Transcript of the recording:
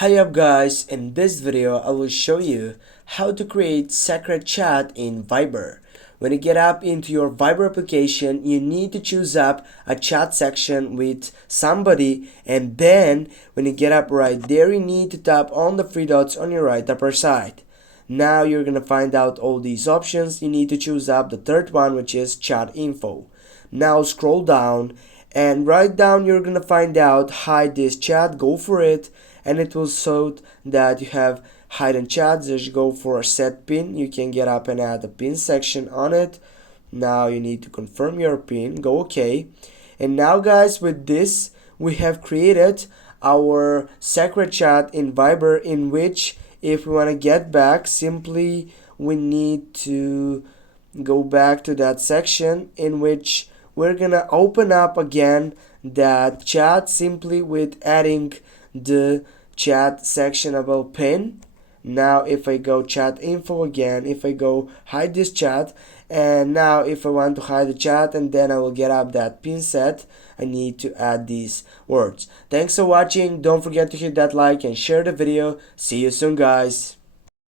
Hi up guys, in this video I will show you how to create secret chat in Viber. When you get up into your Viber application, you need to choose up a chat section with somebody, and then when you get up right there you need to tap on the three dots on your right upper side. Now you're gonna find out all these options. You need to choose up the third one, which is chat info. Now scroll down, and right down you're gonna find out hide this chat. Go for it, and it will show that you have hidden chats. Just go for a set pin. You can get up and add a pin section on it. Now you need to confirm your pin. Go OK. And now guys, with this we have created our secret chat in Viber, in which if we want to get back, simply we need to go back to that section in which we're gonna open up again that chat simply with adding the chat section about pin. Now if I go chat info again, if I go hide this chat, and now if I want to hide the chat and then I will get up that pin set, I need to add these words. Thanks for watching. Don't forget to hit that like and share the video. See you soon guys.